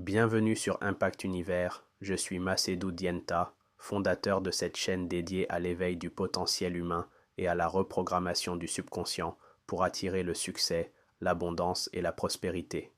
Bienvenue sur Impact Univers, je suis Macedou Dienta, fondateur de cette chaîne dédiée à l'éveil du potentiel humain et à la reprogrammation du subconscient pour attirer le succès, l'abondance et la prospérité.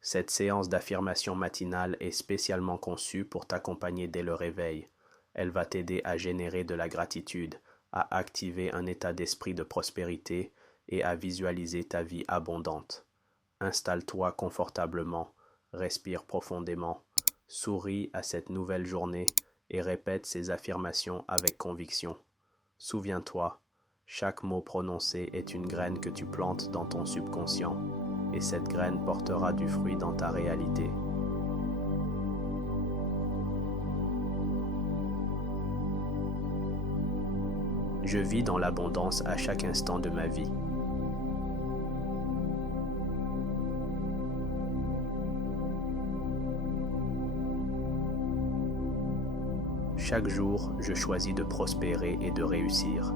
Cette séance d'affirmation matinale est spécialement conçue pour t'accompagner dès le réveil. Elle va t'aider à générer de la gratitude, à activer un état d'esprit de prospérité et à visualiser ta vie abondante. Installe-toi confortablement, respire profondément, souris à cette nouvelle journée et répète ces affirmations avec conviction. Souviens-toi, chaque mot prononcé est une graine que tu plantes dans ton subconscient, et cette graine portera du fruit dans ta réalité. Je vis dans l'abondance à chaque instant de ma vie. Chaque jour, je choisis de prospérer et de réussir.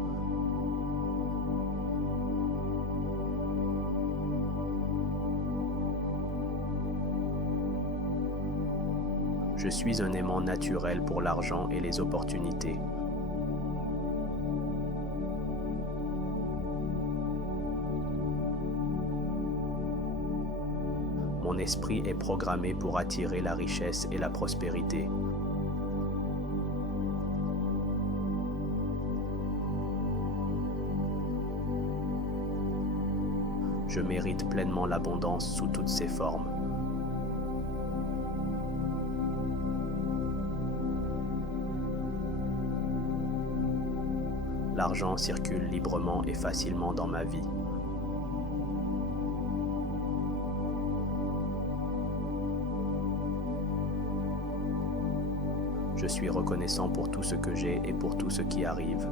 Je suis un aimant naturel pour l'argent et les opportunités. Mon esprit est programmé pour attirer la richesse et la prospérité. Je mérite pleinement l'abondance sous toutes ses formes. L'argent circule librement et facilement dans ma vie. Je suis reconnaissant pour tout ce que j'ai et pour tout ce qui arrive.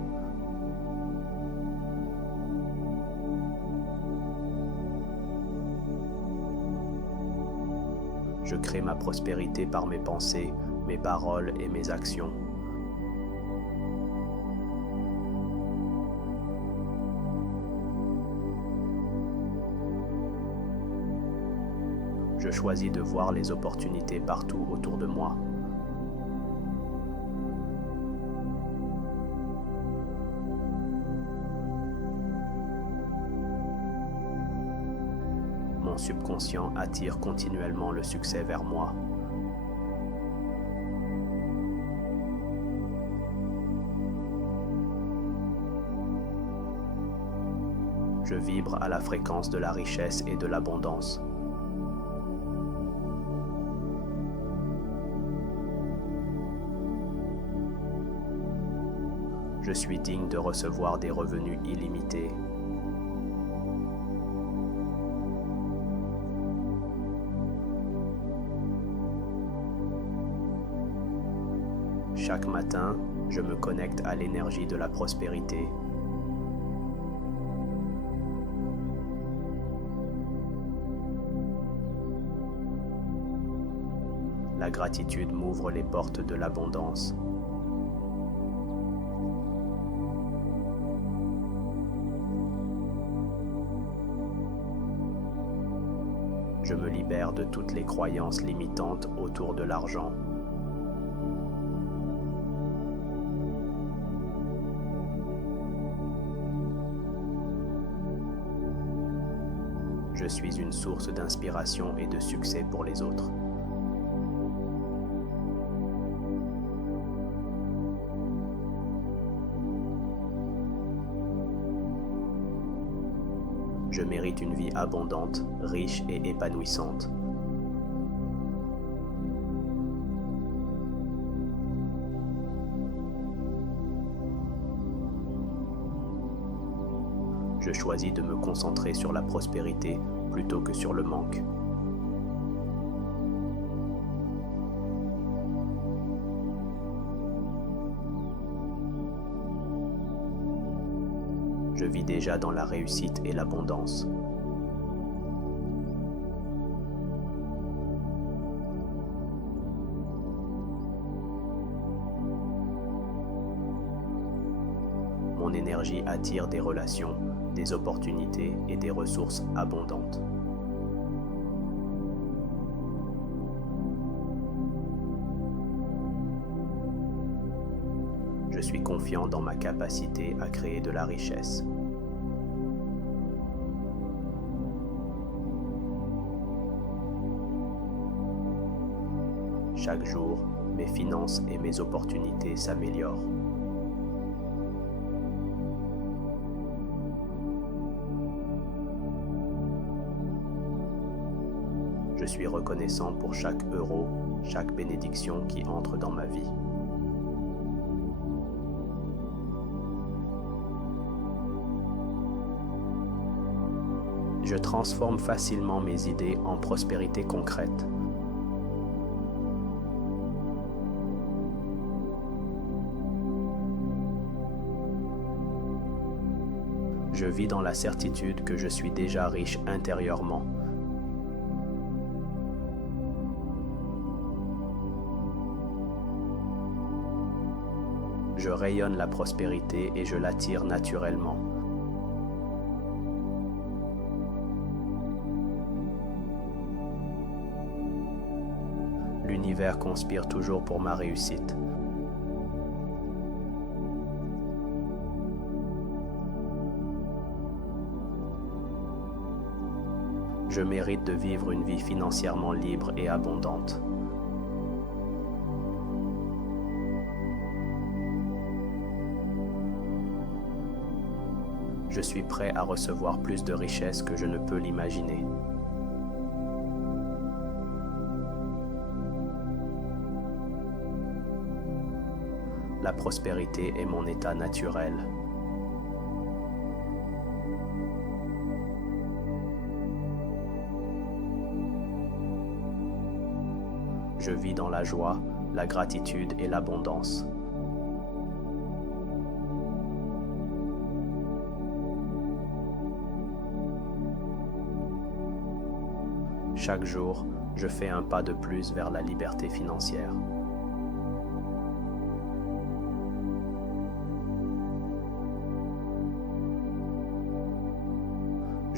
Je crée ma prospérité par mes pensées, mes paroles et mes actions. Je choisis de voir les opportunités partout autour de moi. Mon subconscient attire continuellement le succès vers moi. Je vibre à la fréquence de la richesse et de l'abondance. Je suis digne de recevoir des revenus illimités. Chaque matin, je me connecte à l'énergie de la prospérité. La gratitude m'ouvre les portes de l'abondance. Je me libère de toutes les croyances limitantes autour de l'argent. Je suis une source d'inspiration et de succès pour les autres. Je mérite une vie abondante, riche et épanouissante. Je choisis de me concentrer sur la prospérité plutôt que sur le manque. Je vis déjà dans la réussite et l'abondance. Mon énergie attire des relations, des opportunités et des ressources abondantes. Je suis confiant dans ma capacité à créer de la richesse. Chaque jour, mes finances et mes opportunités s'améliorent. Je suis reconnaissant pour chaque euro, chaque bénédiction qui entre dans ma vie. Je transforme facilement mes idées en prospérité concrète. Je vis dans la certitude que je suis déjà riche intérieurement. Je rayonne la prospérité et je l'attire naturellement. L'univers conspire toujours pour ma réussite. Je mérite de vivre une vie financièrement libre et abondante. Je suis prêt à recevoir plus de richesses que je ne peux l'imaginer. La prospérité est mon état naturel. Je vis dans la joie, la gratitude et l'abondance. Chaque jour, je fais un pas de plus vers la liberté financière.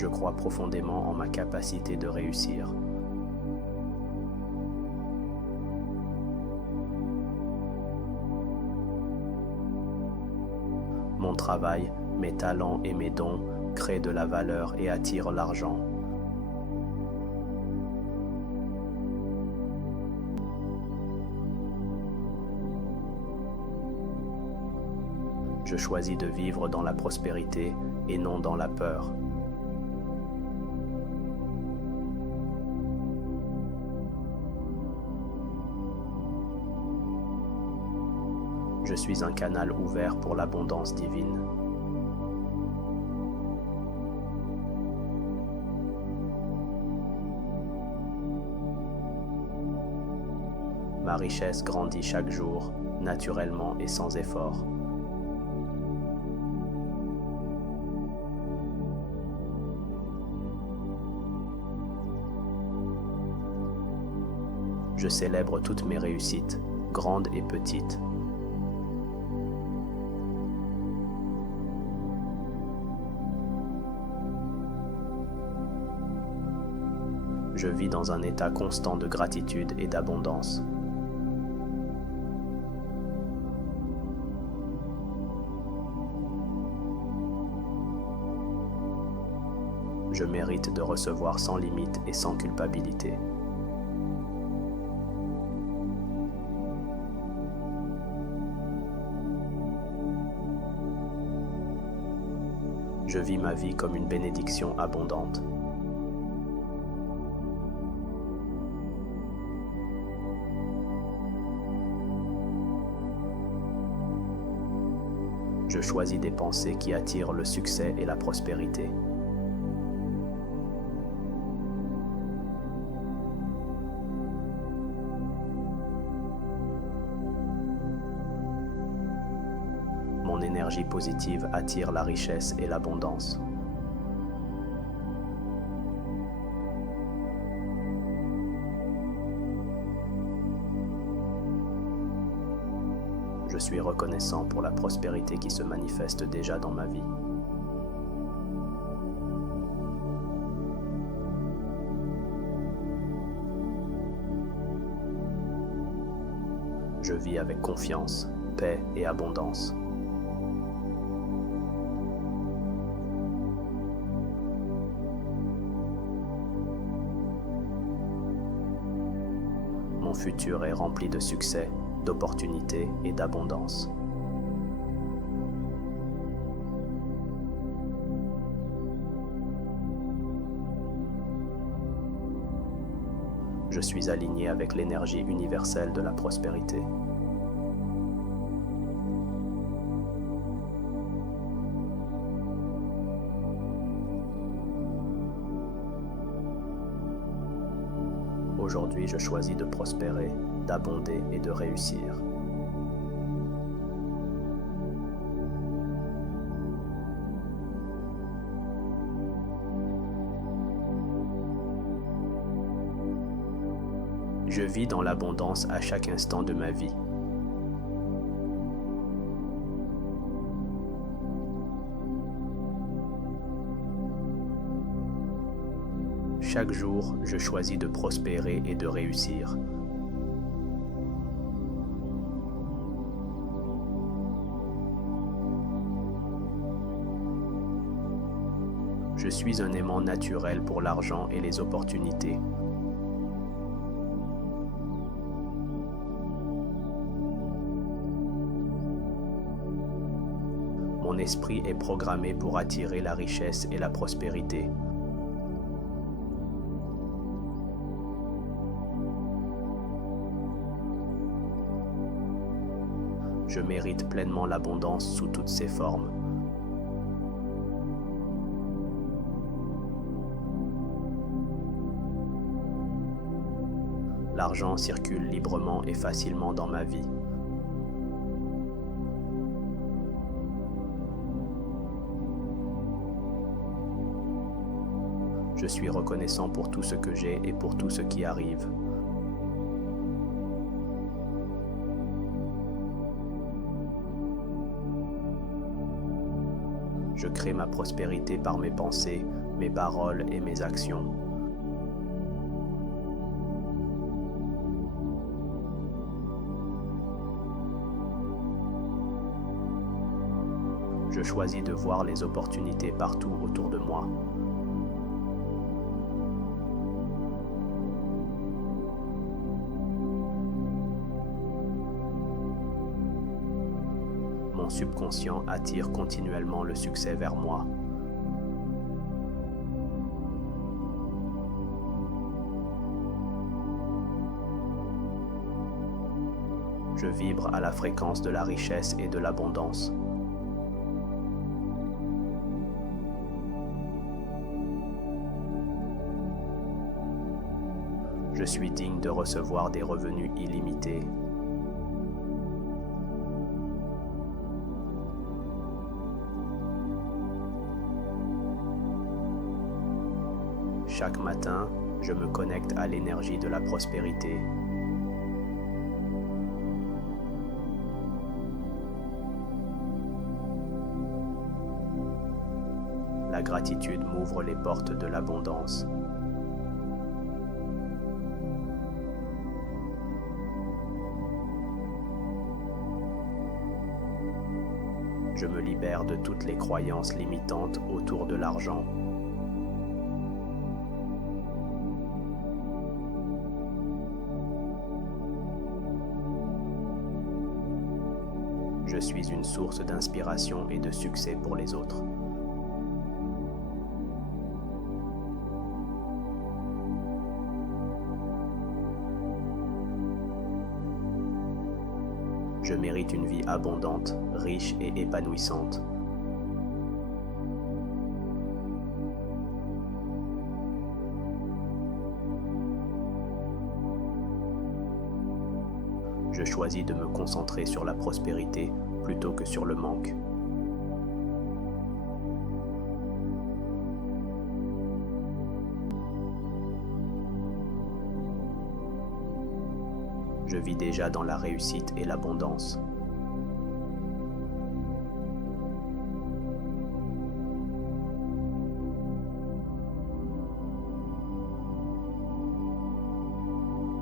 Je crois profondément en ma capacité de réussir. Mon travail, mes talents et mes dons créent de la valeur et attirent l'argent. Je choisis de vivre dans la prospérité et non dans la peur. Je suis un canal ouvert pour l'abondance divine. Ma richesse grandit chaque jour, naturellement et sans effort. Je célèbre toutes mes réussites, grandes et petites. Je vis dans un état constant de gratitude et d'abondance. Je mérite de recevoir sans limite et sans culpabilité. Je vis ma vie comme une bénédiction abondante. Je choisis des pensées qui attirent le succès et la prospérité. Mon énergie positive attire la richesse et l'abondance. Je suis reconnaissant pour la prospérité qui se manifeste déjà dans ma vie. Je vis avec confiance, paix et abondance. Mon futur est rempli de succès, d'opportunités et d'abondance. Je suis aligné avec l'énergie universelle de la prospérité. Aujourd'hui, je choisis de prospérer, d'abonder et de réussir. Je vis dans l'abondance à chaque instant de ma vie. Chaque jour, je choisis de prospérer et de réussir. Je suis un aimant naturel pour l'argent et les opportunités. Mon esprit est programmé pour attirer la richesse et la prospérité. Je mérite pleinement l'abondance sous toutes ses formes. L'argent circule librement et facilement dans ma vie. Je suis reconnaissant pour tout ce que j'ai et pour tout ce qui arrive. Je crée ma prospérité par mes pensées, mes paroles et mes actions. Je choisis de voir les opportunités partout autour de moi. Mon subconscient attire continuellement le succès vers moi. Je vibre à la fréquence de la richesse et de l'abondance. Je suis digne de recevoir des revenus illimités. Chaque matin, je me connecte à l'énergie de la prospérité. La gratitude m'ouvre les portes de l'abondance. Je me libère de toutes les croyances limitantes autour de l'argent. Je suis une source d'inspiration et de succès pour les autres. Je mérite une vie abondante, riche et épanouissante. Je choisis de me concentrer sur la prospérité plutôt que sur le manque. Je vis déjà dans la réussite et l'abondance.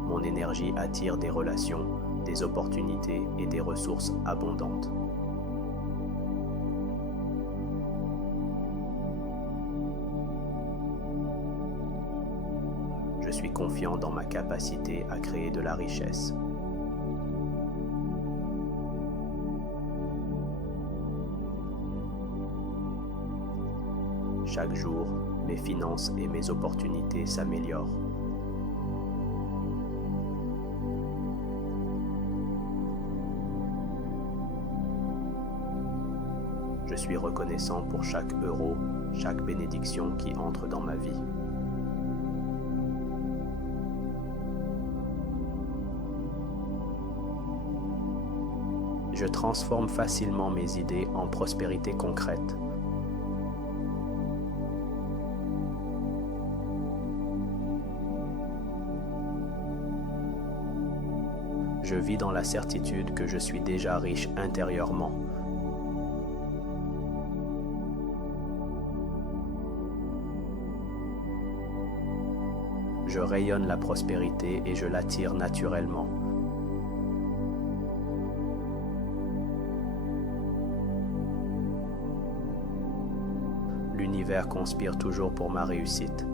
Mon énergie attire des relations, des opportunités et des ressources abondantes. Je suis confiant dans ma capacité à créer de la richesse. Chaque jour, mes finances et mes opportunités s'améliorent. Je suis reconnaissant pour chaque euro, chaque bénédiction qui entre dans ma vie. Je transforme facilement mes idées en prospérité concrète. Je vis dans la certitude que je suis déjà riche intérieurement. Je rayonne la prospérité et je l'attire naturellement. L'univers conspire toujours pour ma réussite.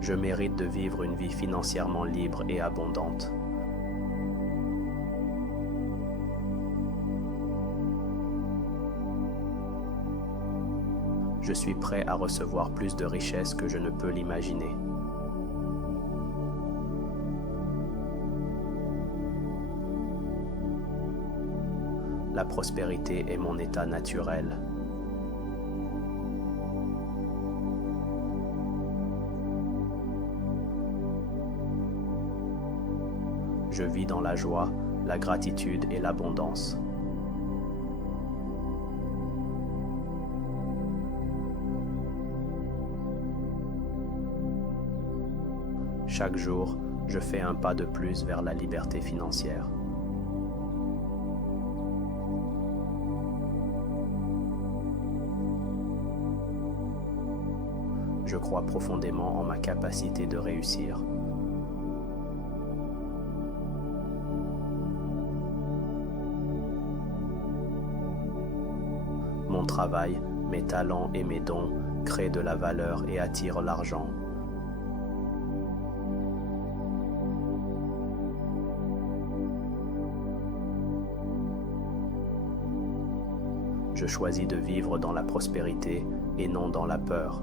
Je mérite de vivre une vie financièrement libre et abondante. Je suis prêt à recevoir plus de richesses que je ne peux l'imaginer. La prospérité est mon état naturel. Je vis dans la joie, la gratitude et l'abondance. Chaque jour, je fais un pas de plus vers la liberté financière. Je crois profondément en ma capacité de réussir. Mon travail, mes talents et mes dons créent de la valeur et attirent l'argent. Je choisis de vivre dans la prospérité et non dans la peur.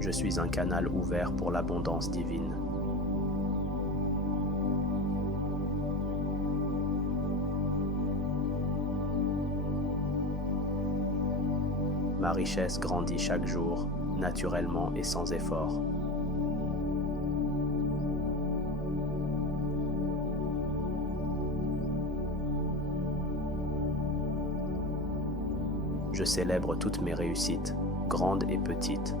Je suis un canal ouvert pour l'abondance divine. Ma richesse grandit chaque jour, naturellement et sans effort. Je célèbre toutes mes réussites, grandes et petites.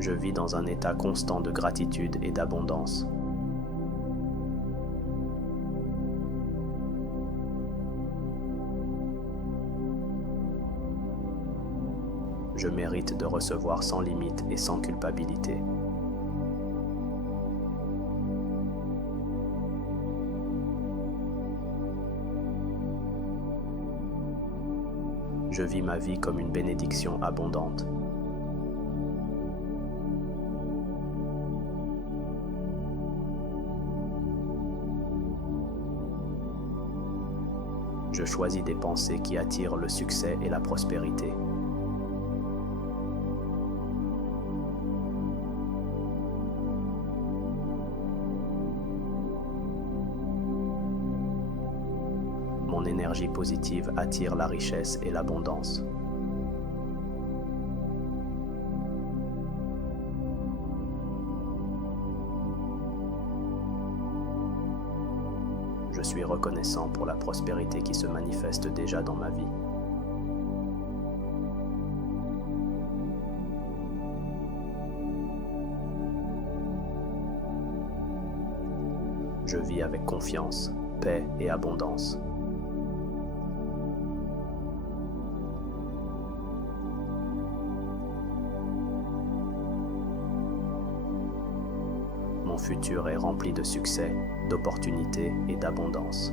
Je vis dans un état constant de gratitude et d'abondance. Je mérite de recevoir sans limite et sans culpabilité. Je vis ma vie comme une bénédiction abondante. Je choisis des pensées qui attirent le succès et la prospérité. Mon énergie positive attire la richesse et l'abondance. Je suis reconnaissant pour la prospérité qui se manifeste déjà dans ma vie. Je vis avec confiance, paix et abondance. Mon futur est rempli de succès, d'opportunités et d'abondance.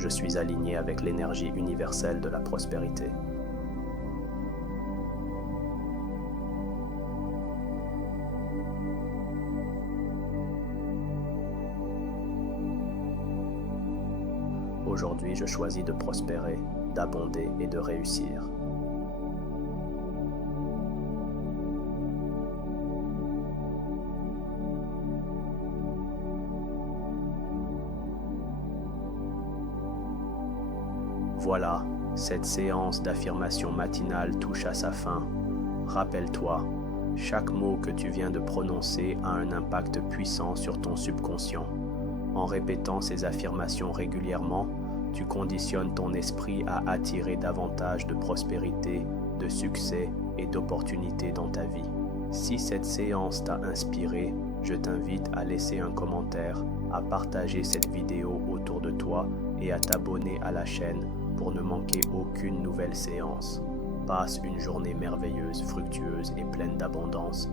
Je suis aligné avec l'énergie universelle de la prospérité. Aujourd'hui, je choisis de prospérer, d'abonder et de réussir. Voilà, cette séance d'affirmation matinale touche à sa fin. Rappelle-toi, chaque mot que tu viens de prononcer a un impact puissant sur ton subconscient. En répétant ces affirmations régulièrement, tu conditionnes ton esprit à attirer davantage de prospérité, de succès et d'opportunités dans ta vie. Si cette séance t'a inspiré, je t'invite à laisser un commentaire, à partager cette vidéo autour de toi et à t'abonner à la chaîne pour ne manquer aucune nouvelle séance. Passe une journée merveilleuse, fructueuse et pleine d'abondance.